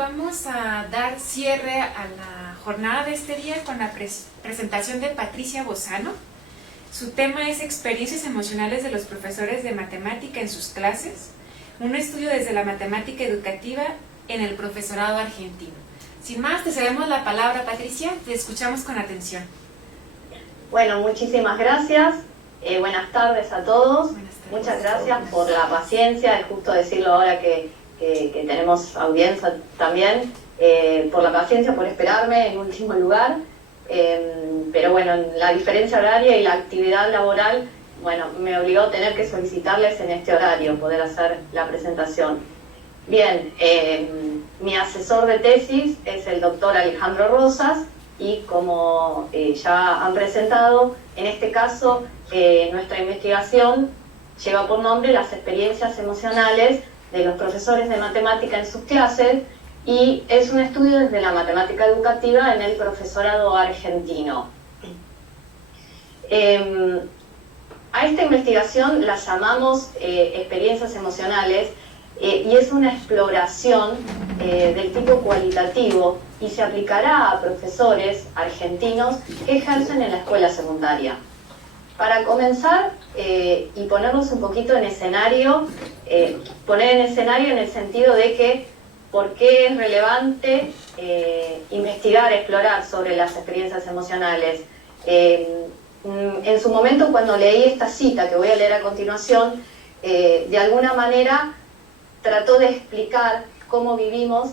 vamos a dar cierre a la jornada de este día con la presentación de Patricia Bozano. Su tema es Experiencias emocionales de los profesores de matemática en sus clases, un estudio desde la matemática educativa en el profesorado argentino. Sin más, te cedemos la palabra, Patricia, te escuchamos con atención. Bueno, muchísimas gracias. Buenas tardes a todos. Muchas gracias por la paciencia, es justo decirlo ahora que tenemos audiencia también, por la paciencia, por esperarme en último lugar. Pero bueno, la diferencia horaria y la actividad laboral, bueno, me obligó a tener que solicitarles en este horario poder hacer la presentación. Bien, mi asesor de tesis es el doctor Alejandro Rosas y como ya han presentado, en este caso nuestra investigación lleva por nombre las experiencias emocionales de los profesores de matemática en sus clases y es un estudio desde la matemática educativa en el profesorado argentino. A esta investigación la llamamos experiencias emocionales y es una exploración del tipo cualitativo y se aplicará a profesores argentinos que ejercen en la escuela secundaria. Para comenzar y ponernos un poquito en escenario, poner en escenario en el sentido de que por qué es relevante investigar, explorar sobre las experiencias emocionales. En su momento, cuando leí esta cita que voy a leer a continuación, de alguna manera trató de explicar cómo vivimos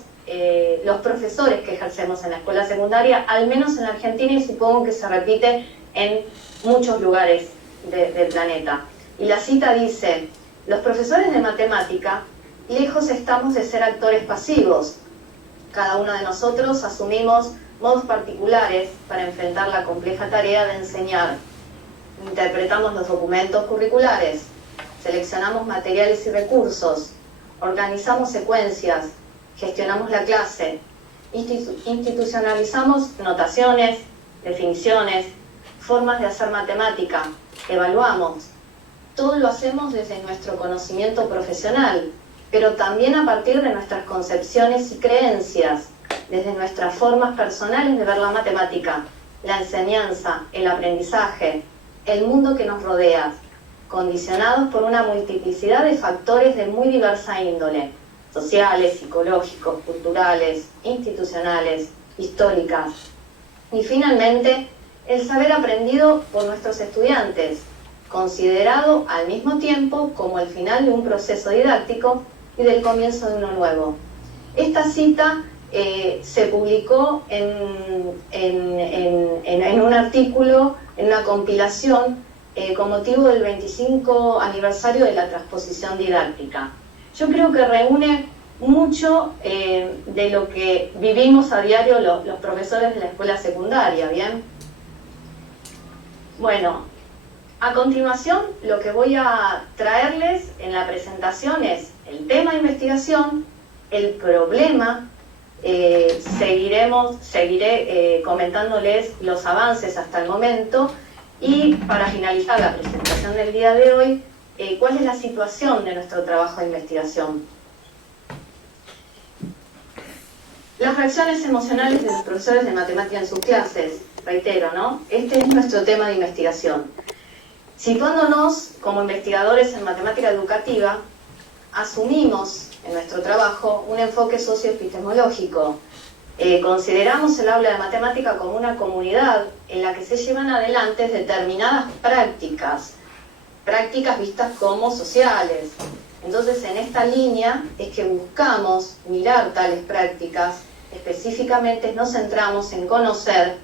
los profesores que ejercemos en la escuela secundaria, al menos en Argentina, y supongo que se repite en muchos lugares del planeta. Y la cita dice: los profesores de matemática, lejos estamos de ser actores pasivos. Cada uno de nosotros asumimos modos particulares para enfrentar la compleja tarea de enseñar. Interpretamos los documentos curriculares, seleccionamos materiales y recursos, organizamos secuencias, gestionamos la clase, institucionalizamos notaciones, definiciones, formas de hacer matemática, evaluamos. Todo lo hacemos desde nuestro conocimiento profesional, pero también a partir de nuestras concepciones y creencias, desde nuestras formas personales de ver la matemática, la enseñanza, el aprendizaje, el mundo que nos rodea, condicionados por una multiplicidad de factores de muy diversa índole, sociales, psicológicos, culturales, institucionales, históricas. Y finalmente, el saber aprendido por nuestros estudiantes, considerado al mismo tiempo como el final de un proceso didáctico y del comienzo de uno nuevo. Esta cita se publicó en un artículo, en una compilación, con motivo del 25 aniversario de la transposición didáctica. Yo creo que reúne mucho de lo que vivimos a diario los profesores de la escuela secundaria, ¿bien? Bueno, a continuación lo que voy a traerles en la presentación es el tema de investigación, el problema, seguiré comentándoles los avances hasta el momento y para finalizar la presentación del día de hoy, cuál es la situación de nuestro trabajo de investigación. Las reacciones emocionales de los profesores de matemática en sus clases, reitero, ¿no? Este es nuestro tema de investigación. Situándonos como investigadores en matemática educativa, asumimos en nuestro trabajo un enfoque socioepistemológico. Consideramos el aula de matemática como una comunidad en la que se llevan adelante determinadas prácticas vistas como sociales. Entonces, en esta línea es que buscamos mirar tales prácticas, específicamente nos centramos en conocer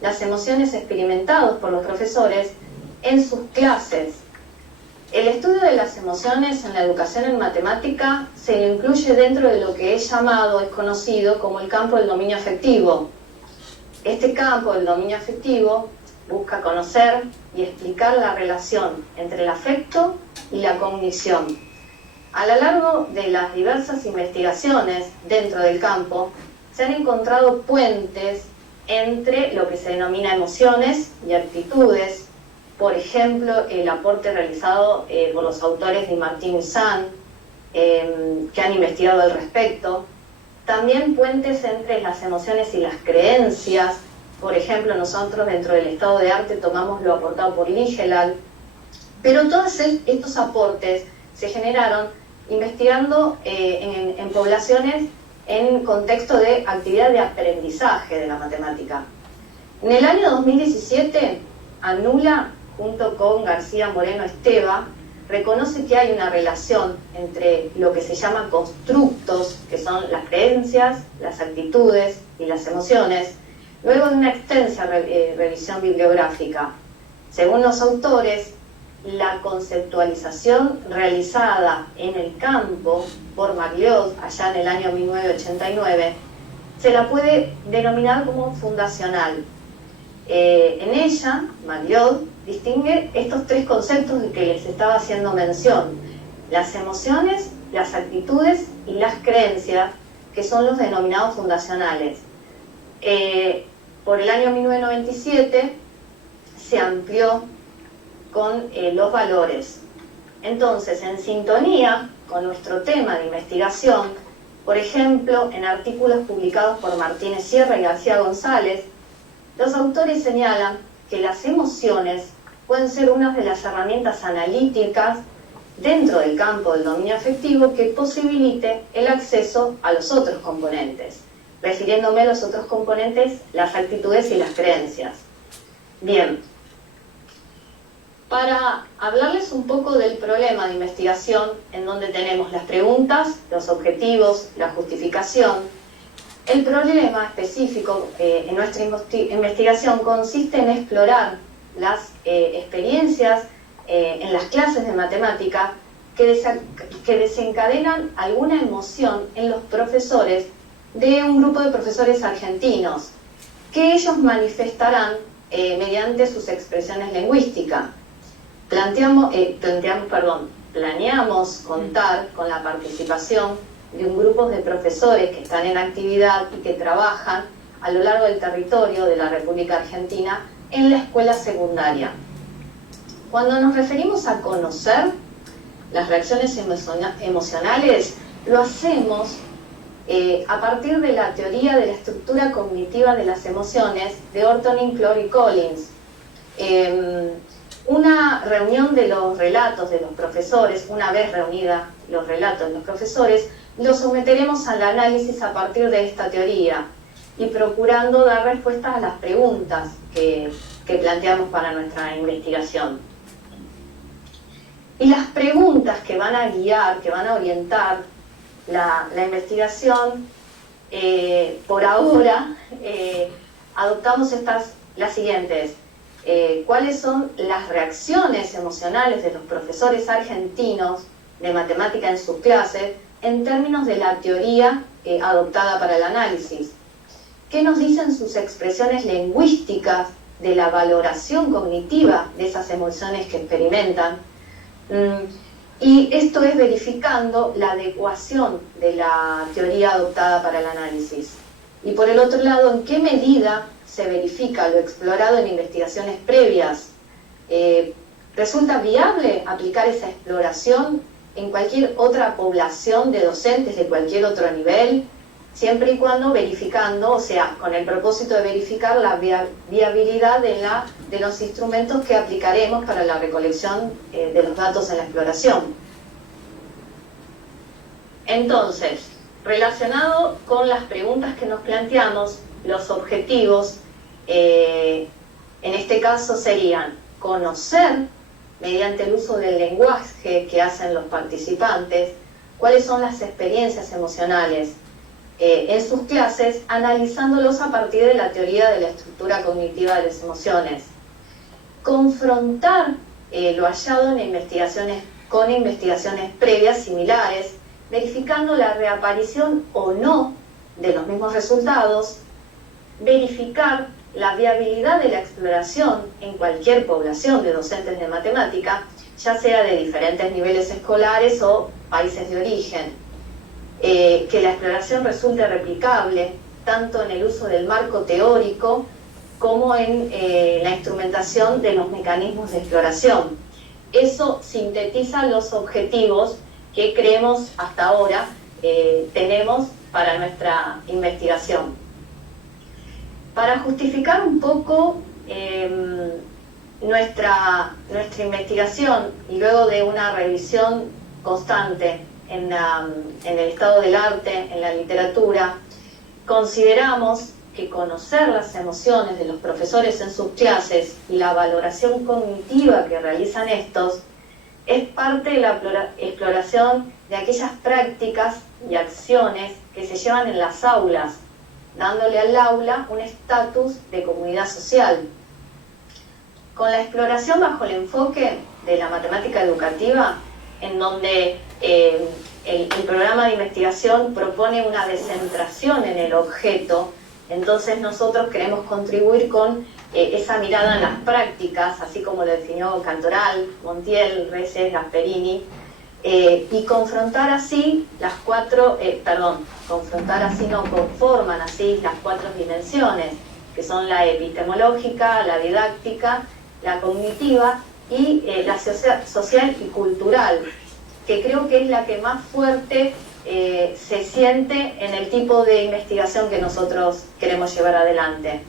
las emociones experimentadas por los profesores en sus clases. El estudio de las emociones en la educación en matemática se lo incluye dentro de lo que es conocido como el campo del dominio afectivo. Este campo del dominio afectivo busca conocer y explicar la relación entre el afecto y la cognición. A lo largo de las diversas investigaciones dentro del campo, se han encontrado puentes entre lo que se denomina emociones y actitudes. Por ejemplo, el aporte realizado por los autores Di Martino y San, que han investigado al respecto. también puentes entre las emociones y las creencias. Por ejemplo, nosotros dentro del estado de arte tomamos lo aportado por Ligeland, pero todos estos aportes se generaron investigando en poblaciones en contexto de actividad de aprendizaje de la matemática. En el año 2017, Anula, junto con García Moreno Esteva, reconoce que hay una relación entre lo que se llama constructos, que son las creencias, las actitudes y las emociones, luego de una extensa revisión bibliográfica. Según los autores, la conceptualización realizada en el campo por Magliot allá en el año 1989 se la puede denominar como fundacional. En ella, Magliot distingue estos tres conceptos de que les estaba haciendo mención: las emociones, las actitudes y las creencias, que son los denominados fundacionales. Por el año 1997 se amplió con los valores. Entonces, en sintonía con nuestro tema de investigación, por ejemplo, en artículos publicados por Martínez Sierra y García González, los autores señalan que las emociones pueden ser una de las herramientas analíticas dentro del campo del dominio afectivo que posibilite el acceso a los otros componentes, refiriéndome a los otros componentes, las actitudes y las creencias. Bien, para hablarles un poco del problema de investigación, en donde tenemos las preguntas, los objetivos, la justificación, el problema específico en nuestra investigación consiste en explorar las experiencias en las clases de matemática que desencadenan alguna emoción en los profesores de un grupo de profesores argentinos, que ellos manifestarán mediante sus expresiones lingüísticas. Planeamos contar con la participación de un grupo de profesores que están en actividad y que trabajan a lo largo del territorio de la República Argentina en la escuela secundaria. Cuando nos referimos a conocer las reacciones emocionales, lo hacemos a partir de la teoría de la estructura cognitiva de las emociones de Ortonin, Clore y Collins. Una reunión de los relatos de los profesores, una vez reunida los relatos de los profesores, los someteremos al análisis a partir de esta teoría y procurando dar respuestas a las preguntas que planteamos para nuestra investigación. Y las preguntas que van a guiar, que van a orientar la investigación, por ahora adoptamos las siguientes. ¿Cuáles son las reacciones emocionales de los profesores argentinos de matemática en sus clases en términos de la teoría adoptada para el análisis? ¿Qué nos dicen sus expresiones lingüísticas de la valoración cognitiva de esas emociones que experimentan? Y esto es verificando la adecuación de la teoría adoptada para el análisis. Y por el otro lado, ¿en qué medida se verifica lo explorado en investigaciones previas? ¿Resulta viable aplicar esa exploración en cualquier otra población de docentes de cualquier otro nivel? Siempre y cuando verificando, o sea, con el propósito de verificar la viabilidad de los instrumentos que aplicaremos para la recolección de los datos en la exploración. Entonces, relacionado con las preguntas que nos planteamos, los objetivos, en este caso serían conocer, mediante el uso del lenguaje que hacen los participantes, cuáles son las experiencias emocionales en sus clases, analizándolos a partir de la teoría de la estructura cognitiva de las emociones. Confrontar lo hallado en investigaciones previas similares, verificando la reaparición o no de los mismos resultados, verificar la viabilidad de la exploración en cualquier población de docentes de matemática, ya sea de diferentes niveles escolares o países de origen, que la exploración resulte replicable tanto en el uso del marco teórico como en la instrumentación de los mecanismos de exploración. Eso sintetiza los objetivos que creemos hasta ahora tenemos para nuestra investigación. Para justificar un poco nuestra investigación y luego de una revisión constante en el estado del arte, en la literatura, consideramos que conocer las emociones de los profesores en sus clases y la valoración cognitiva que realizan estos es parte de la exploración de aquellas prácticas y acciones que se llevan en las aulas, dándole al aula un estatus de comunidad social. Con la exploración bajo el enfoque de la matemática educativa, en donde el programa de investigación propone una descentración en el objeto, entonces nosotros queremos contribuir con esa mirada en las prácticas, así como lo definió Cantoral, Montiel, Reyes, Gasperini, y conforman así las cuatro dimensiones, que son la epistemológica, la didáctica, la cognitiva y la social y cultural, que creo que es la que más fuerte se siente en el tipo de investigación que nosotros queremos llevar adelante.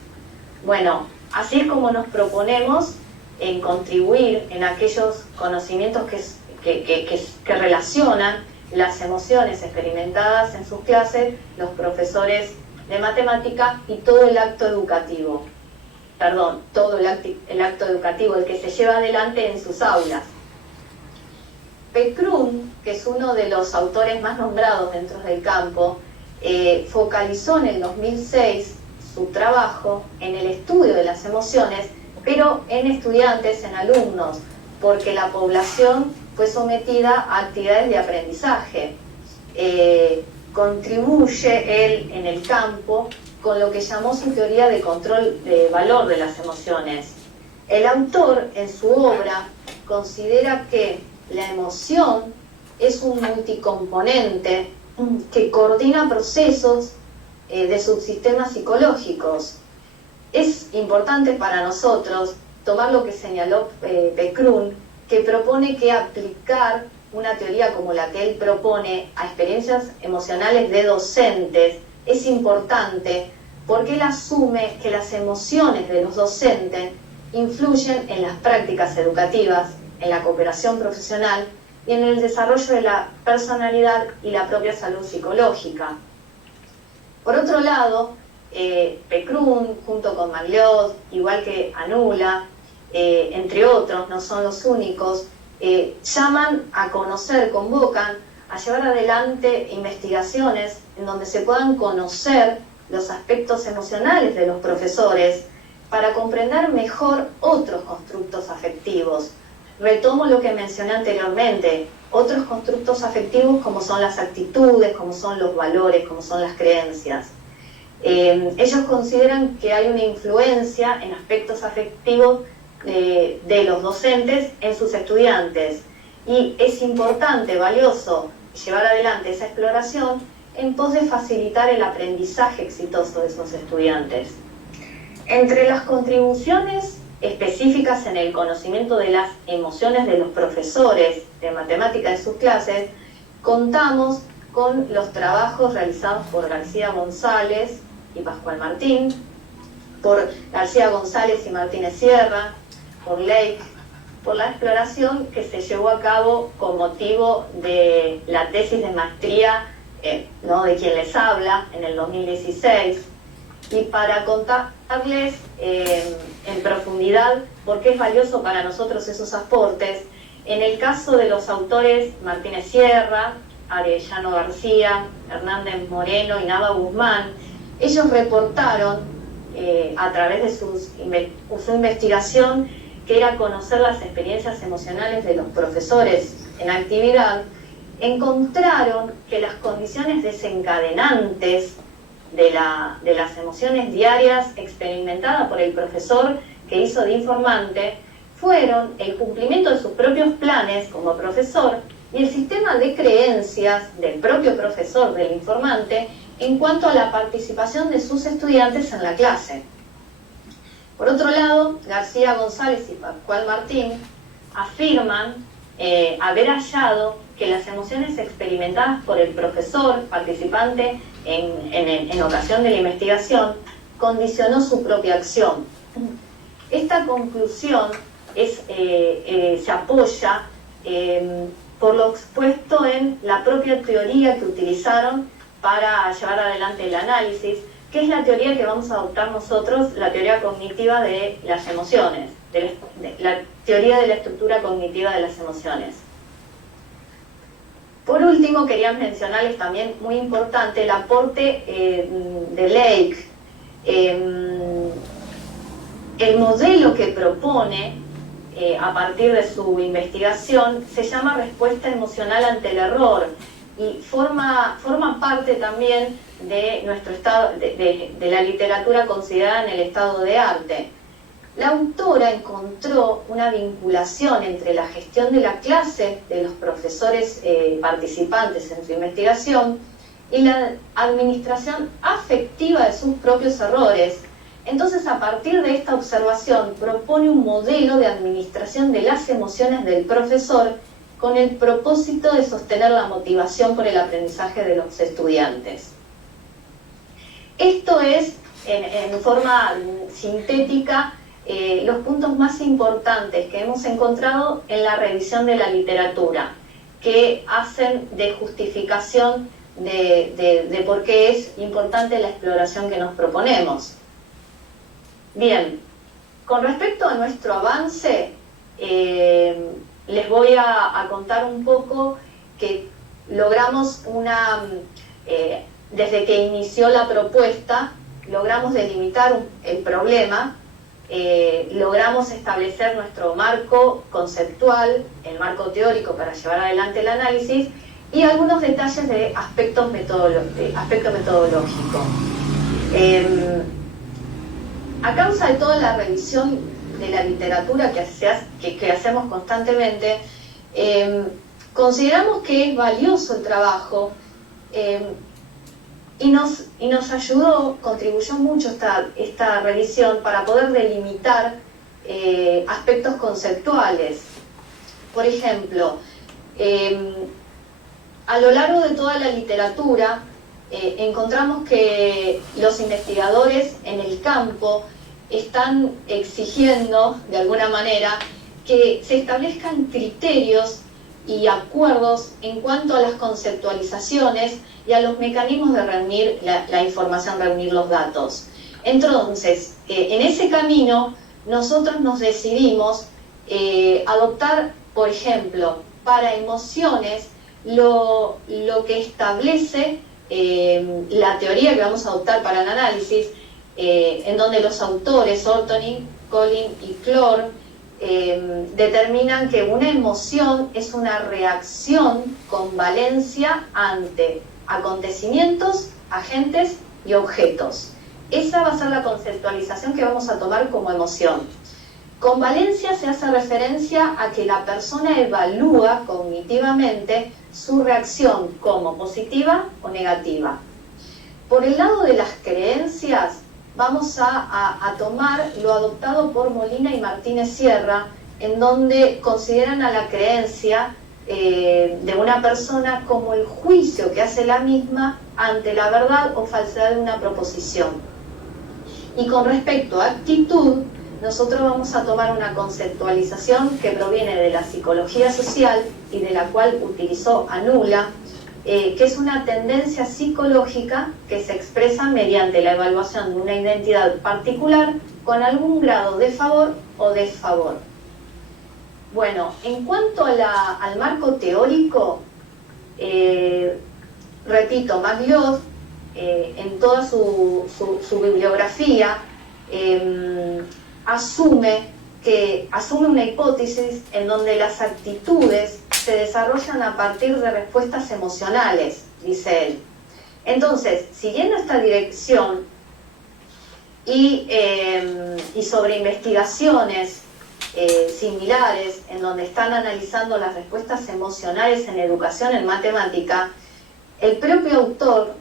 Bueno, así es como nos proponemos en contribuir en aquellos conocimientos que relacionan las emociones experimentadas en sus clases, los profesores de matemática y todo el acto educativo. Todo el acto educativo, el que se lleva adelante en sus aulas. Pécrún, que es uno de los autores más nombrados dentro del campo, focalizó en el 2006 su trabajo en el estudio de las emociones, pero en estudiantes, en alumnos, porque la población fue sometida a actividades de aprendizaje. Contribuye él en el campo con lo que llamó su teoría de control de valor de las emociones. El autor, en su obra, considera que la emoción es un multicomponente que coordina procesos de subsistemas psicológicos. Es importante para nosotros tomar lo que señaló Pécrún, que propone que aplicar una teoría como la que él propone a experiencias emocionales de docentes es importante porque él asume que las emociones de los docentes influyen en las prácticas educativas, en la cooperación profesional y en el desarrollo de la personalidad y la propia salud psicológica. Por otro lado, Pécrún, junto con Magliot, igual que Anula, entre otros, no son los únicos, llaman a conocer, convocan a llevar adelante investigaciones en donde se puedan conocer los aspectos emocionales de los profesores para comprender mejor otros constructos afectivos. Retomo lo que mencioné anteriormente, otros constructos afectivos como son las actitudes, como son los valores, como son las creencias. Ellos consideran que hay una influencia en aspectos afectivos de los docentes en sus estudiantes y es importante, valioso, llevar adelante esa exploración en pos de facilitar el aprendizaje exitoso de esos estudiantes. Entre las contribuciones específicas en el conocimiento de las emociones de los profesores de matemática en sus clases, contamos con los trabajos realizados por García González y Pascual Martín, por García González y Martínez Sierra, por Lake, por la exploración que se llevó a cabo con motivo de la tesis de maestría de quien les habla en el 2016, y para contarles en profundidad por qué es valioso para nosotros esos aportes. En el caso de los autores Martínez Sierra, Arellano García, Hernández Moreno y Nava Guzmán, ellos reportaron a través de su investigación, que era conocer las experiencias emocionales de los profesores en actividad, encontraron que las condiciones desencadenantes de las emociones diarias experimentadas por el profesor que hizo de informante fueron el cumplimiento de sus propios planes como profesor y el sistema de creencias del propio profesor, del informante, en cuanto a la participación de sus estudiantes en la clase. Por otro lado, García González y Pascual Martín afirman haber hallado que las emociones experimentadas por el profesor participante en ocasión de la investigación condicionó su propia acción. Esta conclusión se apoya por lo expuesto en la propia teoría que utilizaron para llevar adelante el análisis, que es la teoría que vamos a adoptar nosotros, la teoría cognitiva de las emociones, la teoría de la estructura cognitiva de las emociones. Por último, quería mencionarles también, muy importante, el aporte de Lake. El modelo que propone a partir de su investigación se llama respuesta emocional ante el error y forma parte también de nuestro estado, de la literatura considerada en el estado de arte. La autora encontró una vinculación entre la gestión de la clase de los profesores participantes en su investigación y la administración afectiva de sus propios errores. Entonces, a partir de esta observación, propone un modelo de administración de las emociones del profesor con el propósito de sostener la motivación por el aprendizaje de los estudiantes. Esto es, en forma sintética, los puntos más importantes que hemos encontrado en la revisión de la literatura, que hacen de justificación de por qué es importante la exploración que nos proponemos. Bien, con respecto a nuestro avance, les voy a contar un poco que logramos desde que inició la propuesta, logramos delimitar el problema, logramos establecer nuestro marco conceptual, el marco teórico para llevar adelante el análisis y algunos detalles de aspecto metodológico. A causa de toda la revisión de la literatura que hacemos constantemente, consideramos que es valioso el trabajo y nos ayudó, contribuyó mucho esta revisión para poder delimitar aspectos conceptuales. Por ejemplo, a lo largo de toda la literatura encontramos que los investigadores en el campo están exigiendo, de alguna manera, que se establezcan criterios y acuerdos en cuanto a las conceptualizaciones y a los mecanismos de reunir la información, reunir los datos. Entonces, en ese camino, nosotros nos decidimos adoptar, por ejemplo, para emociones, lo que establece la teoría que vamos a adoptar para el análisis, en donde los autores, Ortonin, Collin y Clore, determinan que una emoción es una reacción con valencia ante acontecimientos, agentes y objetos. Esa va a ser la conceptualización que vamos a tomar como emoción. Con valencia se hace referencia a que la persona evalúa cognitivamente su reacción como positiva o negativa. Por el lado de las creencias, vamos a tomar lo adoptado por Molina y Martínez Sierra, en donde consideran a la creencia de una persona como el juicio que hace la misma ante la verdad o falsedad de una proposición. Y con respecto a actitud, nosotros vamos a tomar una conceptualización que proviene de la psicología social y de la cual utilizó Anula, que es una tendencia psicológica que se expresa mediante la evaluación de una identidad particular con algún grado de favor o desfavor. Bueno, en cuanto al marco teórico, repito, MacLeod, en toda su bibliografía, asume una hipótesis en donde las actitudes se desarrollan a partir de respuestas emocionales, dice él. Entonces, siguiendo esta dirección y sobre investigaciones similares en donde están analizando las respuestas emocionales en educación en matemática, el propio autor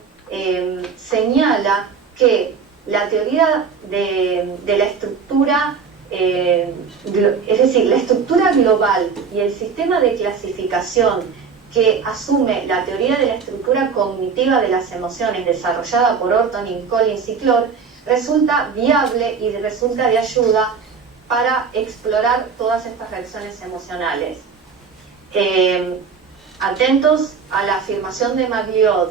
señala que la teoría de la estructura, es decir, la estructura global y el sistema de clasificación que asume la teoría de la estructura cognitiva de las emociones desarrollada por Orton, Collins y Clore, resulta viable y resulta de ayuda para explorar todas estas reacciones emocionales. Atentos a la afirmación de MacLeod.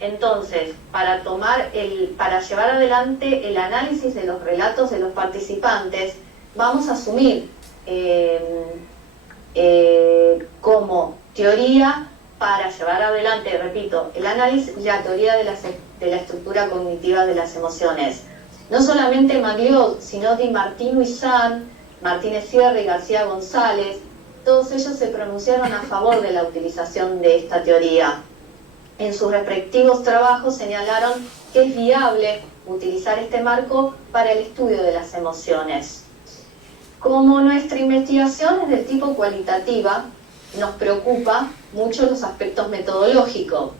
Entonces, para llevar adelante el análisis de los relatos de los participantes, vamos a asumir como teoría para llevar adelante, repito, el análisis, la teoría de la estructura cognitiva de las emociones. No solamente MacLeod, sino Di Martino y San, Martínez Sierra y García González, todos ellos se pronunciaron a favor de la utilización de esta teoría. En sus respectivos trabajos señalaron que es viable utilizar este marco para el estudio de las emociones. Como nuestra investigación es del tipo cualitativa, nos preocupa mucho los aspectos metodológicos.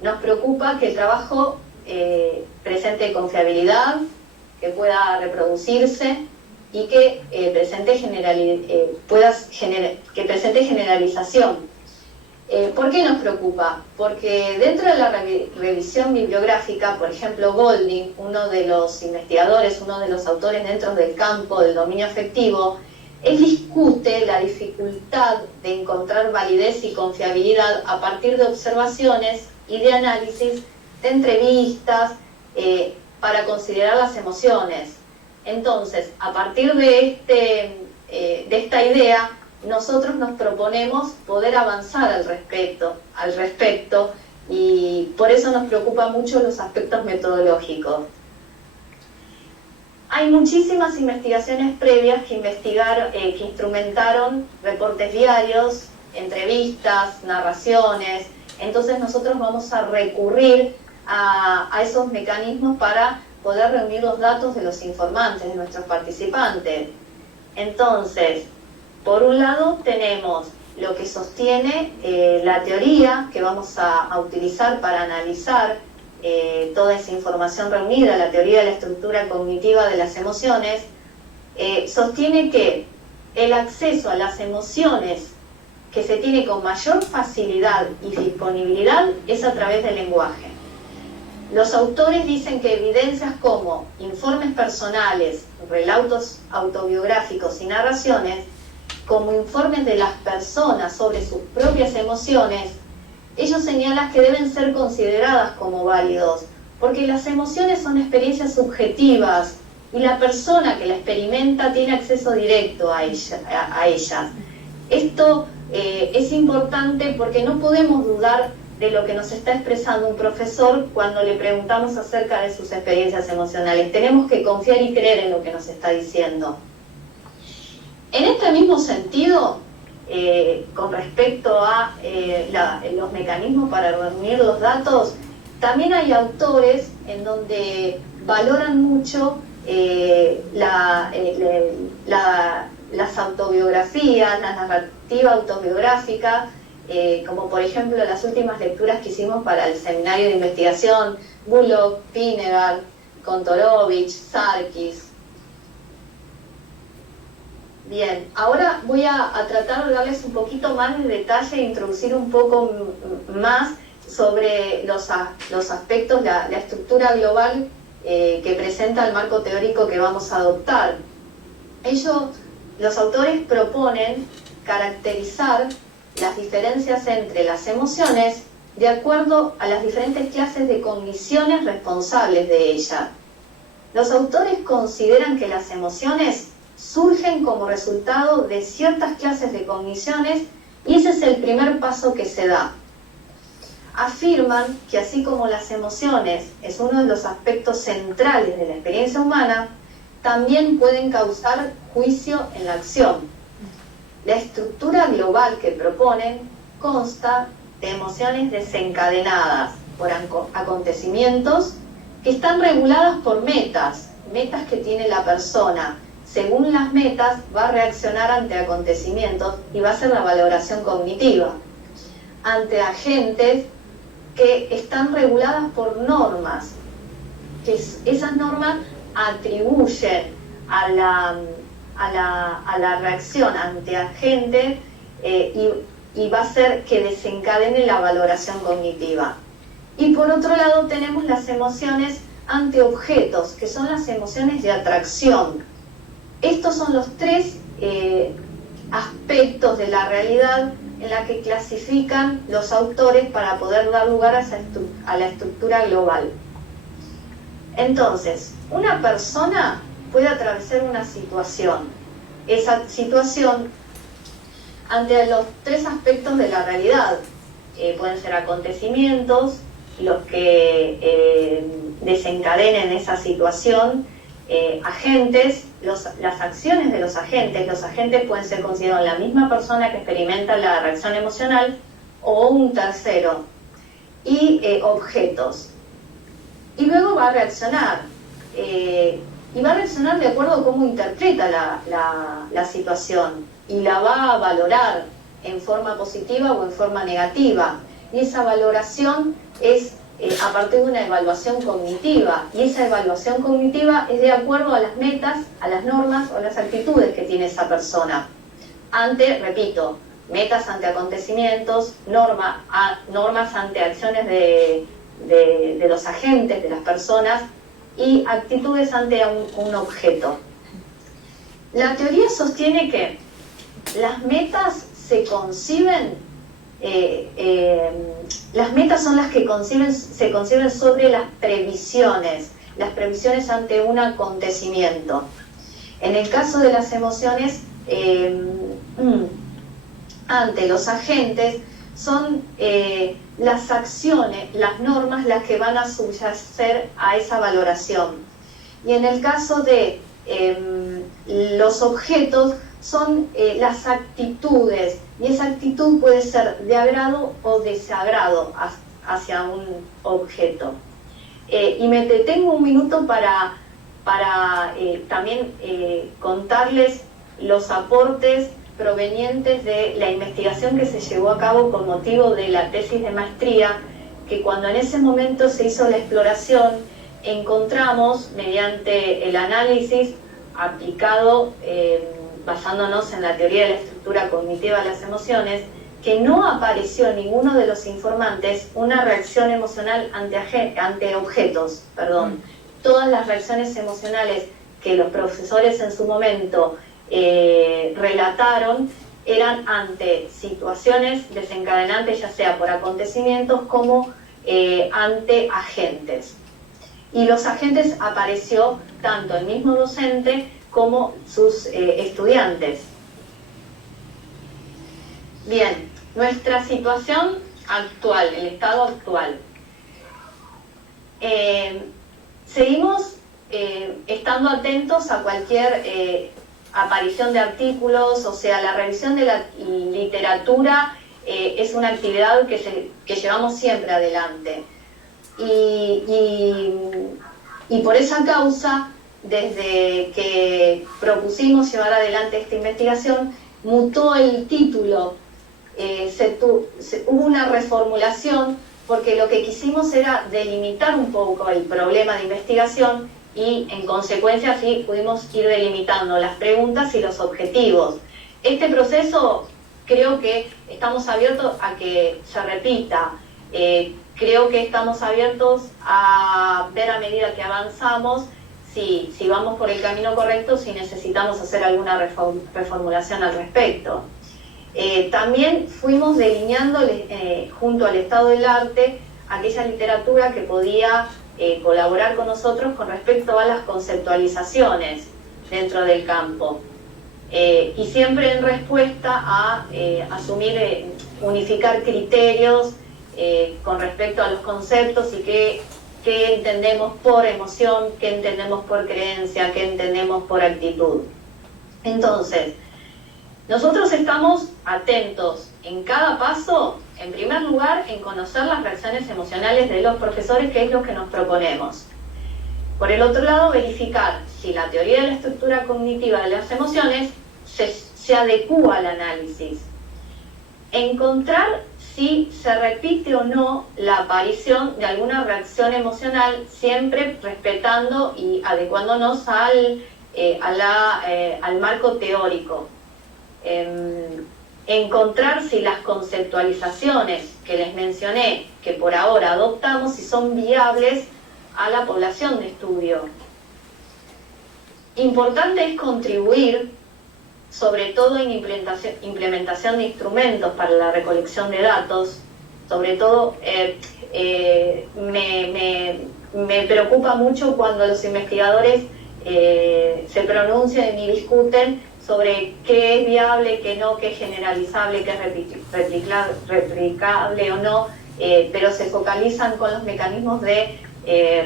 Nos preocupa que el trabajo presente confiabilidad, que pueda reproducirse y que presente generalización. ¿Por qué nos preocupa? Porque dentro de la revisión bibliográfica, por ejemplo, Golding, uno de los investigadores, uno de los autores dentro del campo del dominio afectivo, él discute la dificultad de encontrar validez y confiabilidad a partir de observaciones y de análisis de entrevistas para considerar las emociones. Entonces, a partir de esta idea, nosotros nos proponemos poder avanzar al respecto y por eso nos preocupan mucho los aspectos metodológicos. Hay muchísimas investigaciones previas que instrumentaron reportes diarios, entrevistas, narraciones. Entonces nosotros vamos a recurrir a esos mecanismos para poder reunir los datos de los informantes, de nuestros participantes. Entonces, por un lado tenemos lo que sostiene la teoría que vamos a utilizar para analizar toda esa información reunida, la teoría de la estructura cognitiva de las emociones, sostiene que el acceso a las emociones que se tiene con mayor facilidad y disponibilidad es a través del lenguaje. Los autores dicen que evidencias como informes personales, relatos autobiográficos y narraciones, como informes de las personas sobre sus propias emociones, ellos señalan que deben ser consideradas como válidos, porque las emociones son experiencias subjetivas y la persona que la experimenta tiene acceso directo a ellas. Esto es importante porque no podemos dudar de lo que nos está expresando un profesor cuando le preguntamos acerca de sus experiencias emocionales. Tenemos que confiar y creer en lo que nos está diciendo. En este mismo sentido, con respecto a los mecanismos para reunir los datos, también hay autores en donde valoran mucho las autobiografías, la narrativa autobiográfica, como por ejemplo las últimas lecturas que hicimos para el seminario de investigación, Bullock, Pinegar, Kontorovich, Sarkis. Bien, ahora voy a tratar de darles un poquito más de detalle e introducir un poco más sobre los aspectos, la estructura global que presenta el marco teórico que vamos a adoptar. Los autores proponen caracterizar las diferencias entre las emociones de acuerdo a las diferentes clases de cogniciones responsables de ellas. Los autores consideran que las emociones surgen como resultado de ciertas clases de cogniciones y ese es el primer paso que se da. Afirman que así como las emociones es uno de los aspectos centrales de la experiencia humana, también pueden causar juicio en la acción. La estructura global que proponen consta de emociones desencadenadas por acontecimientos que están reguladas por metas que tiene la persona. Según las metas va a reaccionar ante acontecimientos y va a hacer la valoración cognitiva. Ante agentes que están reguladas por normas, que esas normas atribuyen a la reacción ante agentes y y va a ser que desencadene la valoración cognitiva. Y por otro lado tenemos las emociones ante objetos, que son las emociones de atracción. Estos son los tres aspectos de la realidad en la que clasifican los autores para poder dar lugar a la estructura global. Entonces, una persona puede atravesar una situación. Esa situación ante los tres aspectos de la realidad. Pueden ser acontecimientos, los que desencadenen esa situación, agentes, las acciones de los agentes pueden ser considerados la misma persona que experimenta la reacción emocional o un tercero, y objetos. Y luego va a reaccionar, y va a reaccionar de acuerdo a cómo interpreta la situación, y la va a valorar en forma positiva o en forma negativa. Y esa valoración es a partir de una evaluación cognitiva, y esa evaluación cognitiva es de acuerdo a las metas, a las normas o a las actitudes que tiene esa persona ante, repito, metas ante acontecimientos, normas ante acciones de los agentes, de las personas, y actitudes ante un objeto. La teoría sostiene que las metas se conciben, las metas son las que se conciben sobre las previsiones ante un acontecimiento. En el caso de las emociones, ante los agentes, son las acciones, las normas, las que van a subyacer a esa valoración. Y en el caso de los objetos, son las actitudes, y esa actitud puede ser de agrado o desagrado hacia un objeto. Y me detengo un minuto para también contarles los aportes provenientes de la investigación que se llevó a cabo con motivo de la tesis de maestría, que cuando en ese momento se hizo la exploración, encontramos, mediante el análisis aplicado, basándonos en la teoría de la estructura cognitiva de las emociones, que no apareció en ninguno de los informantes una reacción emocional ante objetos. Todas las reacciones emocionales que los profesores en su momento relataron eran ante situaciones desencadenantes, ya sea por acontecimientos como ante agentes. Y los agentes apareció tanto el mismo docente como sus estudiantes. Bien, nuestra situación actual, el estado actual. Seguimos estando atentos a cualquier aparición de artículos, o sea, la revisión de la literatura es una actividad que llevamos siempre adelante. Y por esa causa, desde que propusimos llevar adelante esta investigación, mutó el título, hubo una reformulación, porque lo que quisimos era delimitar un poco el problema de investigación, y en consecuencia así pudimos ir delimitando las preguntas y los objetivos. Este proceso creo que estamos abiertos a que se repita, creo que estamos abiertos a ver a medida que avanzamos si vamos por el camino correcto, si necesitamos hacer alguna reformulación al respecto. También fuimos delineando junto al estado del arte aquella literatura que podía colaborar con nosotros con respecto a las conceptualizaciones dentro del campo, y siempre en respuesta a asumir, unificar criterios con respecto a los conceptos y qué entendemos por emoción, qué entendemos por creencia, qué entendemos por actitud. Entonces, nosotros estamos atentos en cada paso, en primer lugar, en conocer las reacciones emocionales de los profesores, que es lo que nos proponemos. Por el otro lado, verificar si la teoría de la estructura cognitiva de las emociones se adecúa al análisis. Encontrar si se repite o no la aparición de alguna reacción emocional, siempre respetando y adecuándonos al marco teórico. encontrar si las conceptualizaciones que les mencioné, que por ahora adoptamos, si son viables a la población de estudio. Importante es contribuir, sobre todo en implementación de instrumentos para la recolección de datos. Sobre todo me preocupa mucho cuando los investigadores se pronuncian y discuten sobre qué es viable, qué no, qué es generalizable, qué es replicable o no, pero se focalizan con los mecanismos de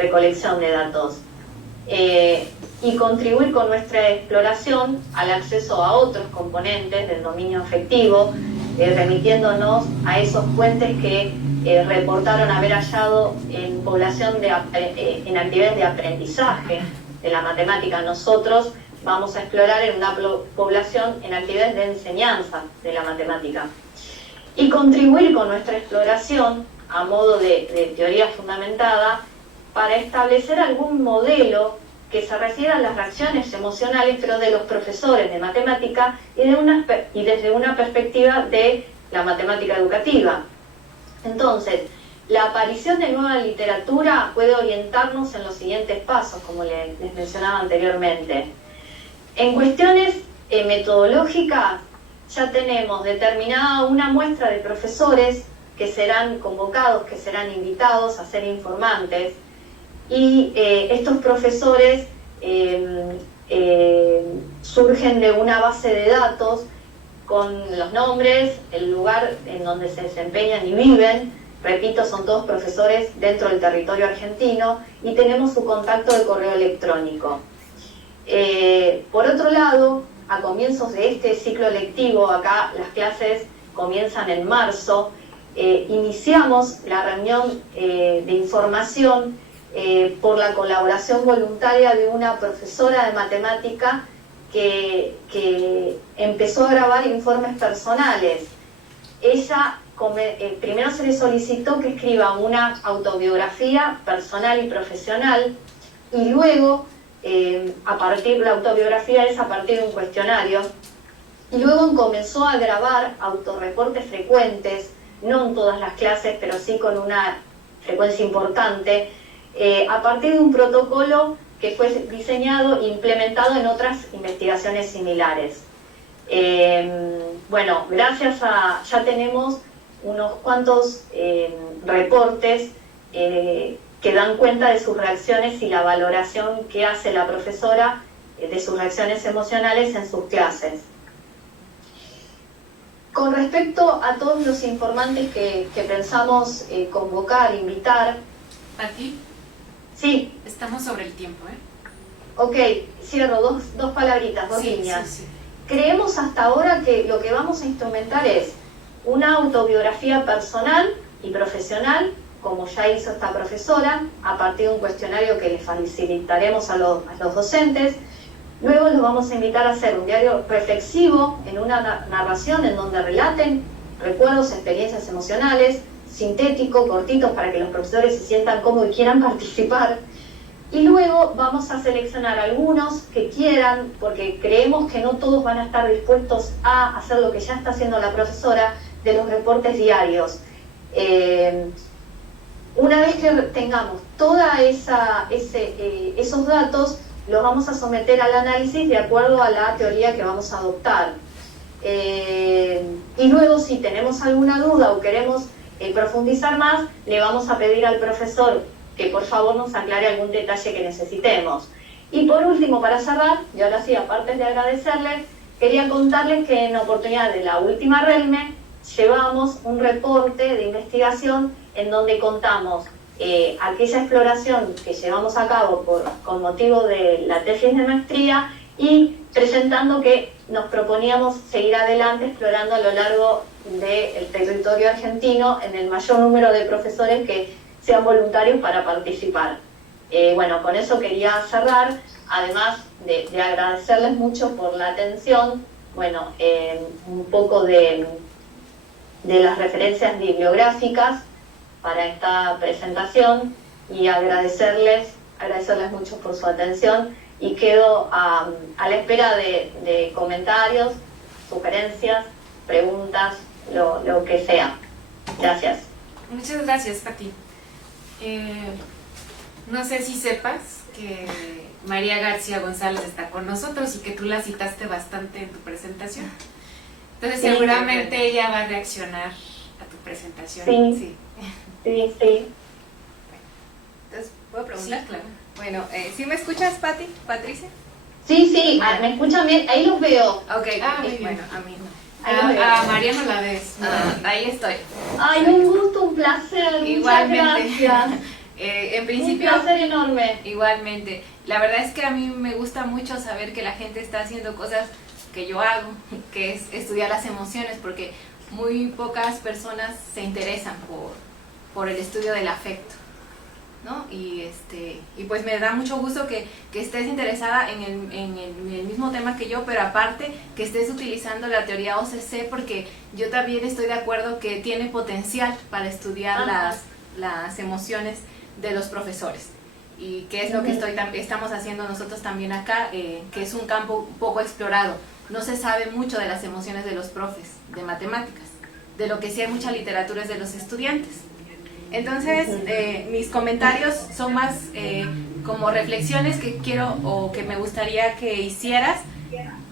recolección de datos. Y contribuir con nuestra exploración al acceso a otros componentes del dominio afectivo, remitiéndonos a esos puentes que reportaron haber hallado en población en actividades de aprendizaje de la matemática. Nosotros vamos a explorar en una población en actividades de enseñanza de la matemática. Y contribuir con nuestra exploración, a modo de teoría fundamentada, para establecer algún modelo que se refiera a las reacciones emocionales, pero de los profesores de matemática y desde una perspectiva de la matemática educativa. Entonces, la aparición de nueva literatura puede orientarnos en los siguientes pasos, como les mencionaba anteriormente. En cuestiones metodológicas, ya tenemos determinada una muestra de profesores que serán convocados, que serán invitados a ser informantes, y estos profesores surgen de una base de datos con los nombres, el lugar en donde se desempeñan y viven. Repito, son todos profesores dentro del territorio argentino, y tenemos su contacto de correo electrónico. Por otro lado, a comienzos de este ciclo lectivo, acá las clases comienzan en marzo, iniciamos la reunión de información por la colaboración voluntaria de una profesora de matemática que empezó a grabar informes personales. Ella, primero se le solicitó que escriba una autobiografía personal y profesional, y luego, la autobiografía es a partir de un cuestionario, y luego comenzó a grabar autorreportes frecuentes, no en todas las clases, pero sí con una frecuencia importante, a partir de un protocolo que fue diseñado e implementado en otras investigaciones similares. Bueno, gracias a... ya tenemos unos cuantos reportes que dan cuenta de sus reacciones y la valoración que hace la profesora de sus reacciones emocionales en sus clases. Con respecto a todos los informantes que pensamos convocar, invitar... ¿Pati? Sí. Estamos sobre el tiempo, ¿eh? Ok, cierro, dos palabritas, dos líneas. Sí. Creemos hasta ahora que lo que vamos a instrumentar es una autobiografía personal y profesional, como ya hizo esta profesora, a partir de un cuestionario que les facilitaremos a los docentes. Luego los vamos a invitar a hacer un diario reflexivo en una narración en donde relaten recuerdos, experiencias emocionales, sintético, cortitos, para que los profesores se sientan cómodos y quieran participar. Y luego vamos a seleccionar algunos que quieran, porque creemos que no todos van a estar dispuestos a hacer lo que ya está haciendo la profesora de los reportes diarios. Una vez que tengamos todos esos datos, los vamos a someter al análisis de acuerdo a la teoría que vamos a adoptar. Y luego, si tenemos alguna duda o queremos profundizar más, le vamos a pedir al profesor que por favor nos aclare algún detalle que necesitemos. Y por último, para cerrar, y ahora sí, aparte de agradecerles, quería contarles que en oportunidad de la última RELME llevamos un reporte de investigación en donde contamos aquella exploración que llevamos a cabo con motivo de la tesis de maestría, y presentando que nos proponíamos seguir adelante explorando a lo largo del territorio argentino en el mayor número de profesores que sean voluntarios para participar. Bueno, con eso quería cerrar, además de agradecerles mucho por la atención, bueno, un poco de las referencias bibliográficas para esta presentación, y agradecerles mucho por su atención, y quedo a la espera de comentarios, sugerencias preguntas, lo que sea. Gracias. Muchas gracias, Pati. No sé si sepas que María García González está con nosotros y que tú la citaste bastante en tu presentación. Entonces Sí, seguramente sí. ella va a reaccionar a tu presentación. Sí. Sí. Entonces, ¿puedo preguntar? Sí, claro. Bueno, ¿sí me escuchas, Pati? ¿Patricia? Sí, ¿me escuchan bien? Ahí los veo. Ok, Muy bien. bueno, a mí no. A María no la ves. Ahí estoy. Ay, un gusto, un placer. Igualmente. Muchas gracias. En principio, Un placer enorme. igualmente. La verdad es que a mí me gusta mucho saber que la gente está haciendo cosas que yo hago, que es estudiar las emociones, porque muy pocas personas se interesan por el estudio del afecto, ¿no? Y pues me da mucho gusto que estés interesada en el mismo tema que yo, pero aparte que estés utilizando la teoría OCC, porque yo también estoy de acuerdo que tiene potencial para estudiar las emociones de los profesores, y que es lo que estamos haciendo nosotros también acá, que es un campo un poco explorado. No se sabe mucho de las emociones de los profes de matemáticas, de lo que sí hay mucha literatura es de los estudiantes. Entonces, mis comentarios son más como reflexiones que quiero o que me gustaría que hicieras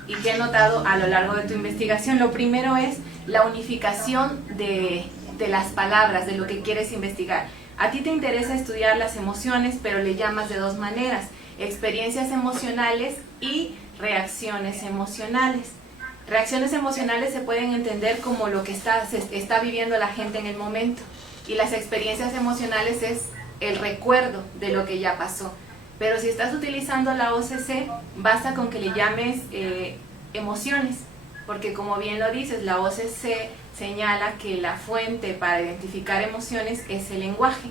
y que he notado a lo largo de tu investigación. Lo primero es la unificación de las palabras, de lo que quieres investigar. A ti te interesa estudiar las emociones, pero le llamas de dos maneras: experiencias emocionales y reacciones emocionales. Reacciones emocionales se pueden entender como lo que se está viviendo la gente en el momento, y las experiencias emocionales es el recuerdo de lo que ya pasó. Pero si estás utilizando la OCC, basta con que le llames emociones, porque como bien lo dices, la OCC señala que la fuente para identificar emociones es el lenguaje.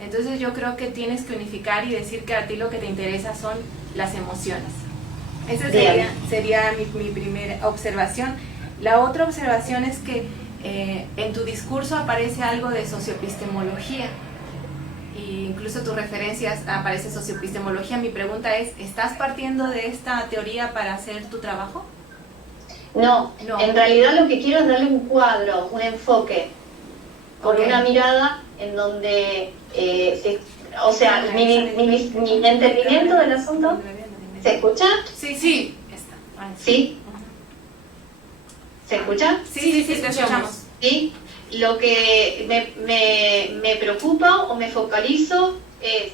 Entonces yo creo que tienes que unificar y decir que a ti lo que te interesa son las emociones. Esa sería mi primera observación. La otra observación es que en tu discurso aparece algo de socioepistemología, e incluso tus referencias aparece socioepistemología. Mi pregunta es, ¿estás partiendo de esta teoría para hacer tu trabajo? No, en realidad lo que quiero es darle un cuadro, un enfoque, con una mirada en donde, o sea, mi entendimiento del asunto. ¿Se escucha? Sí. ¿Sí? ¿Se escucha? Sí, te escuchamos. Sí. Lo que me preocupa o me focalizo es,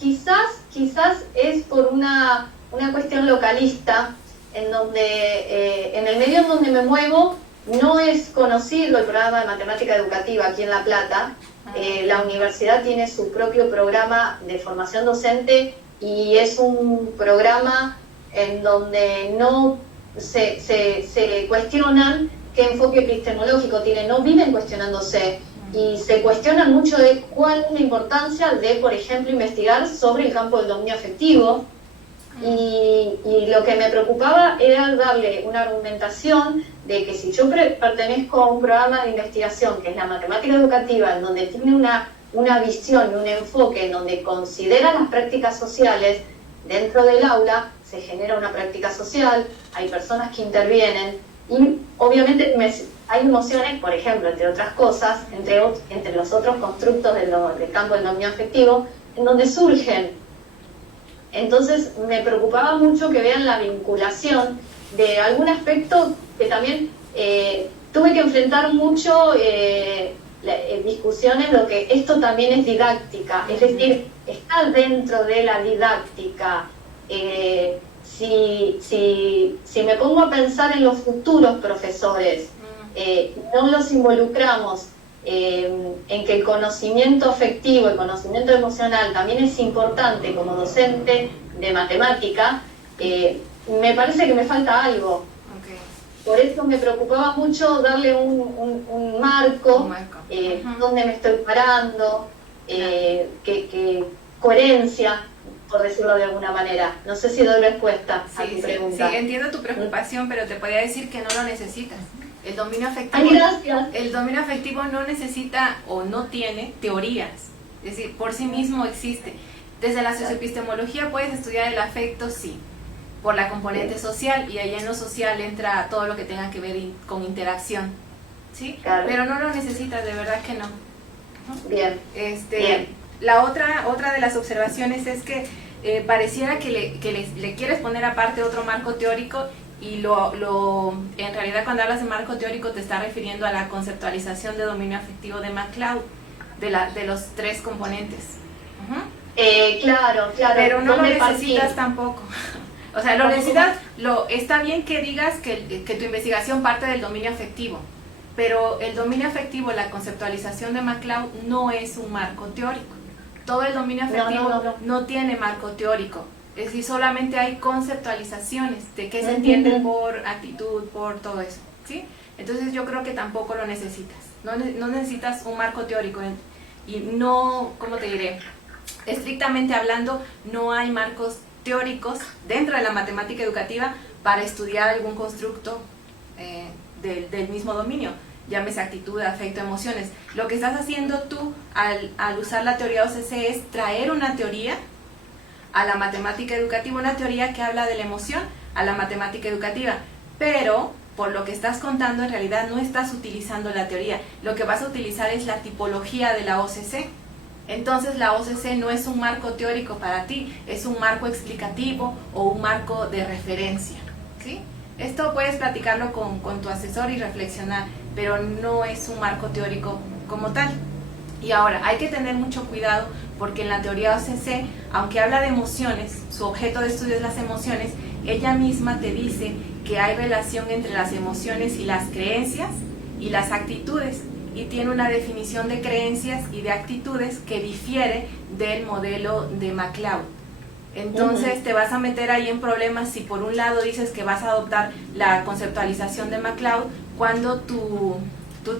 quizás es por una cuestión localista, en donde en el medio en donde me muevo no es conocido el programa de matemática educativa aquí en La Plata. La universidad tiene su propio programa de formación docente y es un programa en donde no se cuestionan qué enfoque epistemológico tiene, no viven cuestionándose, y se cuestionan mucho de cuál es la importancia de, por ejemplo, investigar sobre el campo del dominio afectivo. Y lo que me preocupaba era darle una argumentación de que si yo pertenezco a un programa de investigación que es la matemática educativa, en donde tiene una visión y un enfoque en donde considera las prácticas sociales dentro del aula, se genera una práctica social, hay personas que intervienen y obviamente hay emociones, por ejemplo, entre otras cosas, entre los otros constructos del campo del dominio afectivo, en donde surgen. Entonces me preocupaba mucho que vean la vinculación de algún aspecto que también tuve que enfrentar mucho discusiones, lo que esto también es didáctica, es decir, está dentro de la didáctica. Si me pongo a pensar en los futuros profesores, no los involucramos en que el conocimiento afectivo, el conocimiento emocional también es importante como docente de matemática, me parece que me falta algo. Okay. Por eso me preocupaba mucho darle un marco, donde me estoy parando, que coherencia, por decirlo de alguna manera. No sé si doy respuesta a tu pregunta. Sí, entiendo tu preocupación, pero te podría decir que no lo necesitas. El dominio afectivo, Ay, gracias. El dominio afectivo no necesita o no tiene teorías, es decir, por sí mismo existe. Desde la socioepistemología puedes estudiar el afecto, sí, por la componente social, y ahí en lo social entra todo lo que tenga que ver con interacción, ¿sí? Claro. Pero no lo necesitas, de verdad que no. Bien. Bien. La otra de las observaciones es que pareciera que le quieres poner aparte otro marco teórico, y en realidad cuando hablas de marco teórico te está refiriendo a la conceptualización de dominio afectivo de MacLeod, de los 3 componentes. Claro. Pero no lo necesitas tampoco. O sea, lo necesitas, está bien que digas que tu investigación parte del dominio afectivo, pero el dominio afectivo, la conceptualización de MacLeod, no es un marco teórico. Todo el dominio afectivo no tiene marco teórico. Es decir, solamente hay conceptualizaciones de qué se entiende por actitud, por todo eso, ¿sí? Entonces yo creo que tampoco lo necesitas. No necesitas un marco teórico. Y no, ¿cómo te diré? Estrictamente hablando, no hay marcos teóricos dentro de la matemática educativa para estudiar algún constructo del mismo dominio, llámese actitud, afecto, emociones. Lo que estás haciendo tú al usar la teoría OCC es traer una teoría a la matemática educativa, una teoría que habla de la emoción a la matemática educativa, pero por lo que estás contando en realidad no estás utilizando la teoría, lo que vas a utilizar es la tipología de la OCC. Entonces la OCC no es un marco teórico para ti, es un marco explicativo o un marco de referencia, ¿sí? Esto puedes platicarlo con tu asesor y reflexionar, pero no es un marco teórico como tal. Y ahora, hay que tener mucho cuidado porque en la teoría OCC, aunque habla de emociones, su objeto de estudio es las emociones, ella misma te dice que hay relación entre las emociones y las creencias y las actitudes, y tiene una definición de creencias y de actitudes que difiere del modelo de MacLeod. Entonces te vas a meter ahí en problemas si por un lado dices que vas a adoptar la conceptualización de MacLeod cuando tu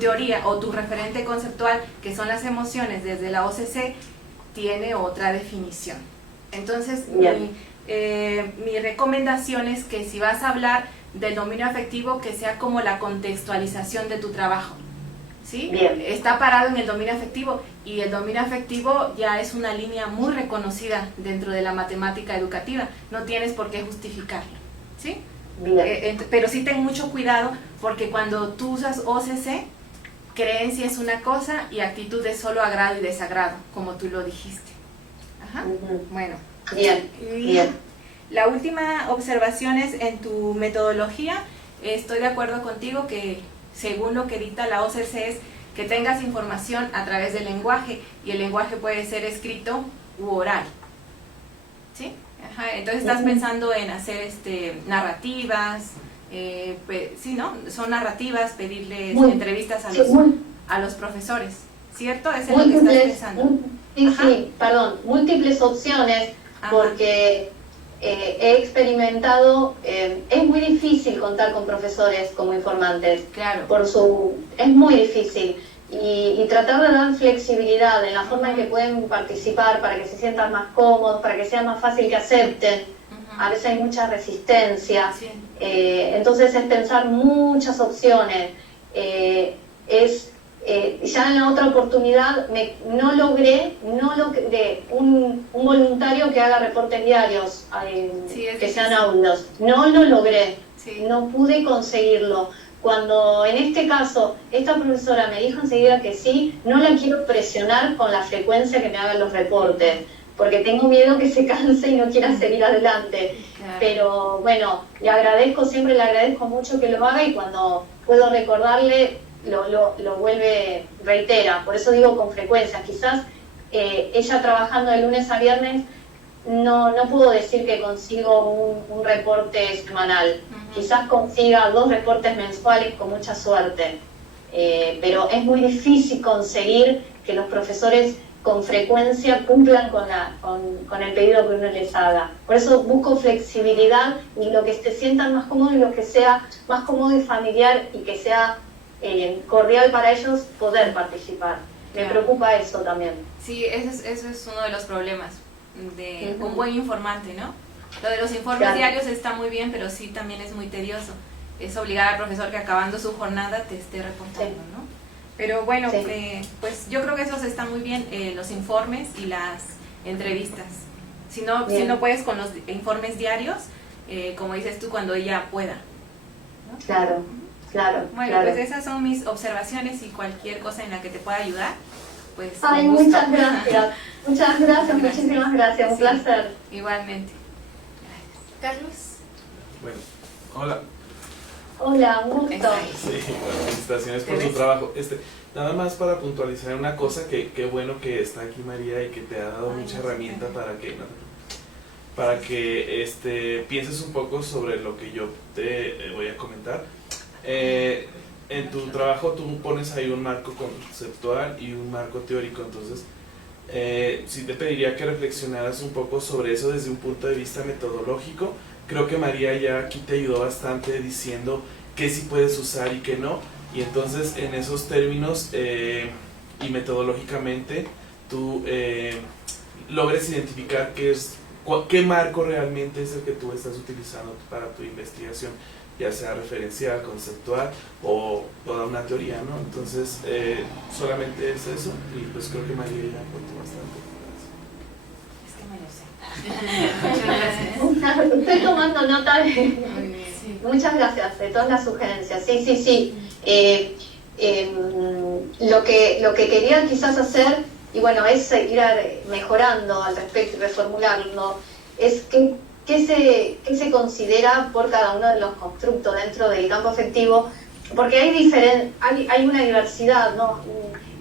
teoría o tu referente conceptual, que son las emociones desde la OCC, tiene otra definición. Entonces mi recomendación es que si vas a hablar del dominio afectivo, que sea como la contextualización de tu trabajo, ¿sí? Bien. Está parado en el dominio afectivo, y el dominio afectivo ya es una línea muy reconocida dentro de la matemática educativa, no tienes por qué justificarlo, ¿sí? Pero sí ten mucho cuidado, porque cuando tú usas OCC, creencia es una cosa y actitud es solo agrado y desagrado, como tú lo dijiste. Ajá. Bueno. Bien. La última observación es en tu metodología. Estoy de acuerdo contigo que según lo que dicta la OCC es que tengas información a través del lenguaje, y el lenguaje puede ser escrito u oral, ¿sí? Ajá. Entonces estás pensando en hacer narrativas, sí, ¿no? Son narrativas, pedirles entrevistas a los profesores, ¿cierto? Eso es lo que estás pensando. Múltiples opciones. Ajá. Porque he experimentado, es muy difícil contar con profesores como informantes. Claro. Es muy difícil. Y tratar de dar flexibilidad en la forma en que pueden participar para que se sientan más cómodos, para que sea más fácil que acepten. A veces hay mucha resistencia. Sí. Entonces es pensar muchas opciones. Ya en la otra oportunidad no logré un voluntario que haga reportes diarios, que sean audios. No lo logré, no pude conseguirlo. Cuando en este caso esta profesora me dijo enseguida que sí, no la quiero presionar con la frecuencia que me hagan los reportes, porque tengo miedo que se canse y no quiera seguir adelante. Claro. Pero bueno, siempre le agradezco mucho que lo haga, y cuando puedo recordarle lo reitera. Por eso digo con frecuencia. Quizás ella trabajando de lunes a viernes no puedo decir que consigo un reporte semanal. Quizás consiga 2 reportes mensuales con mucha suerte. Pero es muy difícil conseguir que los profesores con frecuencia cumplan con el pedido que uno les haga. Por eso busco flexibilidad, y lo que se sientan más cómodos, y lo que sea más cómodo y familiar, y que sea cordial para ellos poder participar. Me preocupa eso también. Sí, eso es uno de los problemas de un buen informante, ¿no? Lo de los informes diarios está muy bien, pero sí también es muy tedioso. Es obligar al profesor que acabando su jornada te esté reportando, ¿no? Pero bueno, pues yo creo que esos están muy bien, los informes y las entrevistas. Si no puedes con los informes diarios, como dices tú, cuando ella pueda, ¿no? Claro, claro. Bueno, claro. pues esas son mis observaciones y cualquier cosa en la que te pueda ayudar, pues Ay, con gusto. muchas gracias. Muchas gracias, Gracias. muchísimas gracias. Un Sí. placer. Igualmente. Carlos. Bueno, hola. Hola, un gusto. Sí, bueno, felicitaciones por ¿Te su ves? trabajo. Nada más para puntualizar una cosa, que qué bueno que está aquí María y que te ha dado Ay, mucha no sé. herramienta para que pienses un poco sobre lo que yo te voy a comentar. En tu trabajo tú pones ahí un marco conceptual y un marco teórico, entonces sí te pediría que reflexionaras un poco sobre eso desde un punto de vista metodológico. Creo que María ya aquí te ayudó bastante diciendo qué sí puedes usar y qué no, y entonces en esos términos y metodológicamente tú logres identificar qué marco realmente es el que tú estás utilizando para tu investigación, ya sea referencial, conceptual o toda una teoría, ¿no? Entonces solamente es eso, y pues creo que María ya aportó bastante. Es que me lo sé. Muchas gracias. Estoy tomando nota de... Muy bien. Sí. Muchas gracias de todas las sugerencias. Sí, sí, sí. Lo que quería quizás hacer, y bueno, es ir mejorando al respecto y reformularlo, es qué se considera por cada uno de los constructos dentro del campo afectivo, porque hay una diversidad, ¿no?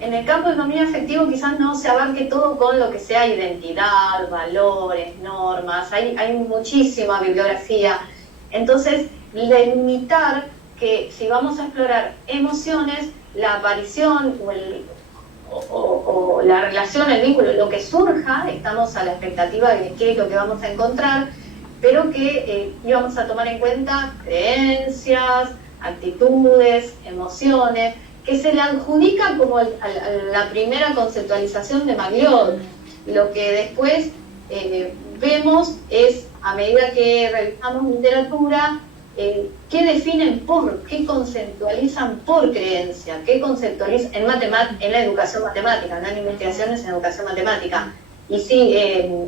En el campo del dominio afectivo quizás no se abarque todo con lo que sea identidad, valores, normas, hay muchísima bibliografía. Entonces, limitar que si vamos a explorar emociones, la aparición o la relación, el vínculo, lo que surja, estamos a la expectativa de qué es lo que vamos a encontrar, pero que íbamos a tomar en cuenta creencias, actitudes, emociones, que se le adjudica como a la primera conceptualización de Maglione. Lo que después vemos es, a medida que revisamos literatura, qué definen qué conceptualizan por creencia, qué conceptualizan en la educación matemática, no en investigaciones en educación matemática. Y sí,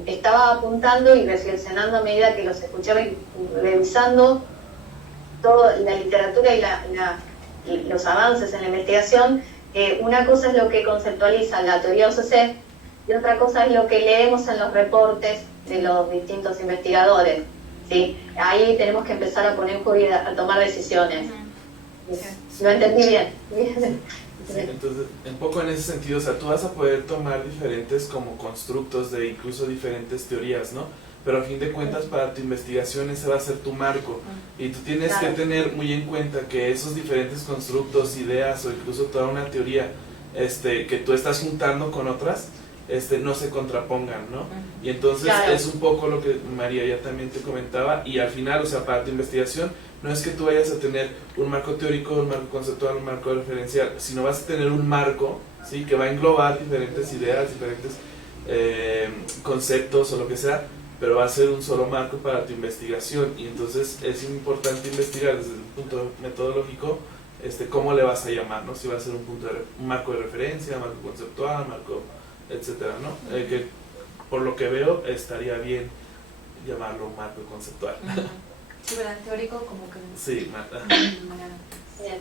estaba apuntando y reflexionando a medida que los escuchaba y revisando toda la literatura y los avances en la investigación. Una cosa es lo que conceptualiza la teoría OCC y otra cosa es lo que leemos en los reportes de los distintos investigadores, ¿sí? Ahí tenemos que empezar a poner en juego y a tomar decisiones. ¿Lo entendí bien? Sí, entonces, un poco en ese sentido, o sea, tú vas a poder tomar diferentes como constructos de incluso diferentes teorías, ¿no? Pero a fin de cuentas para tu investigación ese va a ser tu marco, y tú tienes que tener muy en cuenta que esos diferentes constructos, ideas o incluso toda una teoría que tú estás juntando con otras, no se contrapongan, ¿no? Y entonces es un poco lo que María ya también te comentaba, y al final, o sea, para tu investigación no es que tú vayas a tener un marco teórico, un marco conceptual, un marco referencial, sino vas a tener un marco, ¿sí? Que va a englobar diferentes ideas, diferentes conceptos o lo que sea, pero va a ser un solo marco para tu investigación, y entonces es importante investigar desde el punto metodológico cómo le vas a llamar, ¿no? Si va a ser un marco de referencia, marco conceptual, marco, etcétera, ¿no? Que por lo que veo estaría bien llamarlo un marco conceptual. Sí, ¿verdad? Teórico como que... Sí, Bien.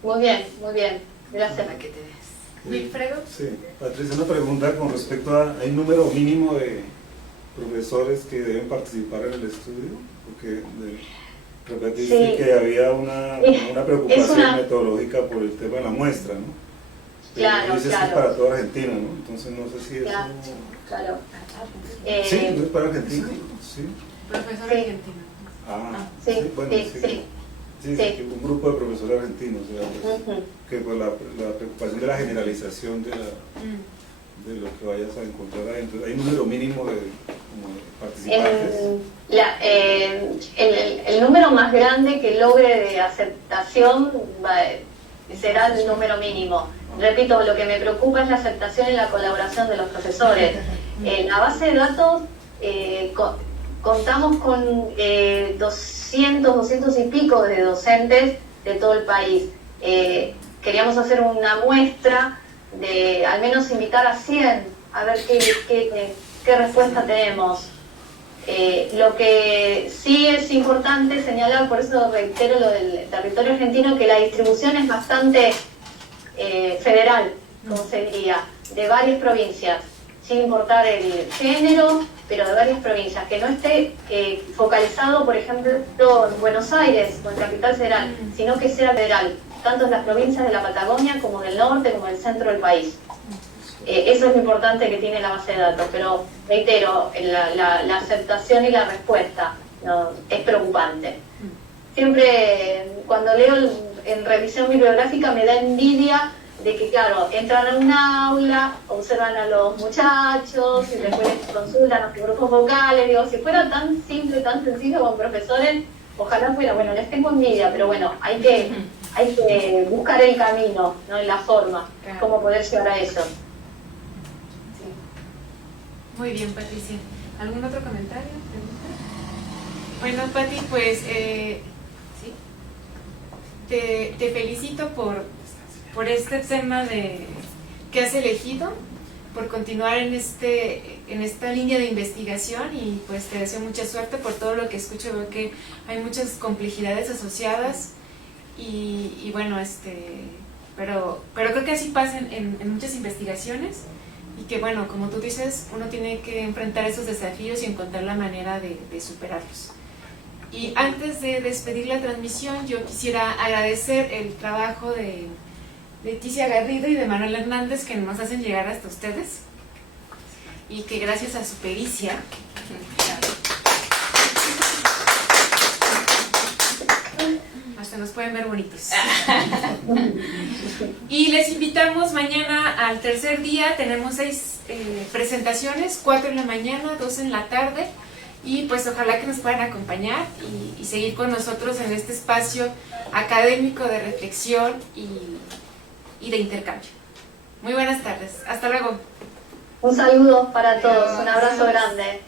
Muy bien, muy bien. Gracias. Para que te veas. Wilfredo. Sí, Patricia, una pregunta con respecto a, ¿hay un número mínimo de profesores que deben participar en el estudio? Porque repetiste que había una preocupación metodológica por el tema de la muestra, ¿no? Claro, dices que es para toda Argentina, ¿no? Entonces no sé si eso... Claro. Sí, ¿no es para Argentina? Sí. Profesor Sí. argentino. Sí, bueno, sí. Sí, que un grupo de profesores argentinos, o sea, pues, que pues la preocupación de la generalización de lo que vayas a encontrar ahí. Entonces, ¿hay un número mínimo de participantes? El número más grande que logre de aceptación será el número mínimo. Repito, lo que me preocupa es la aceptación y la colaboración de los profesores. En la base de datos contamos con 200 y pico de docentes de todo el país. Queríamos hacer una muestra al menos invitar a 100 a ver qué respuesta tenemos. Lo que sí es importante señalar, por eso reitero lo del territorio argentino, que la distribución es bastante federal, como se diría, de varias provincias, sin importar el género, pero de varias provincias, que no esté focalizado, por ejemplo, en Buenos Aires o en Capital Federal, sino que sea federal, tanto en las provincias de la Patagonia como del norte, como del centro del país. Eso es lo importante que tiene la base de datos, pero reitero, la aceptación y la respuesta no, es preocupante. Siempre cuando leo en revisión bibliográfica me da envidia de que, claro, entran a un aula, observan a los muchachos y después consultan los grupos vocales. Digo, si fuera tan simple, tan sencillo con profesores, ojalá fuera. Bueno, les tengo envidia, pero bueno, hay que buscar el camino, ¿no? Y la forma, cómo poder llegar a eso. Muy bien, Patricia. ¿Algún otro comentario? Bueno, Pati, pues ¿sí? te felicito por este tema que has elegido, por continuar en esta línea de investigación, y pues te deseo mucha suerte. Por todo lo que escucho veo que hay muchas complejidades asociadas y bueno, pero creo que así pasa en muchas investigaciones. Y que bueno, como tú dices, uno tiene que enfrentar esos desafíos y encontrar la manera de superarlos. Y antes de despedir la transmisión, yo quisiera agradecer el trabajo de Leticia Garrido y de Manuel Hernández, que nos hacen llegar hasta ustedes, y que gracias a su pericia hasta nos pueden ver bonitos. Y les invitamos mañana al tercer día. Tenemos 6 presentaciones, 4 en la mañana, 2 en la tarde, y pues ojalá que nos puedan acompañar y seguir con nosotros en este espacio académico de reflexión y de intercambio. Muy buenas tardes, hasta luego. Un saludo para todos, un abrazo grande.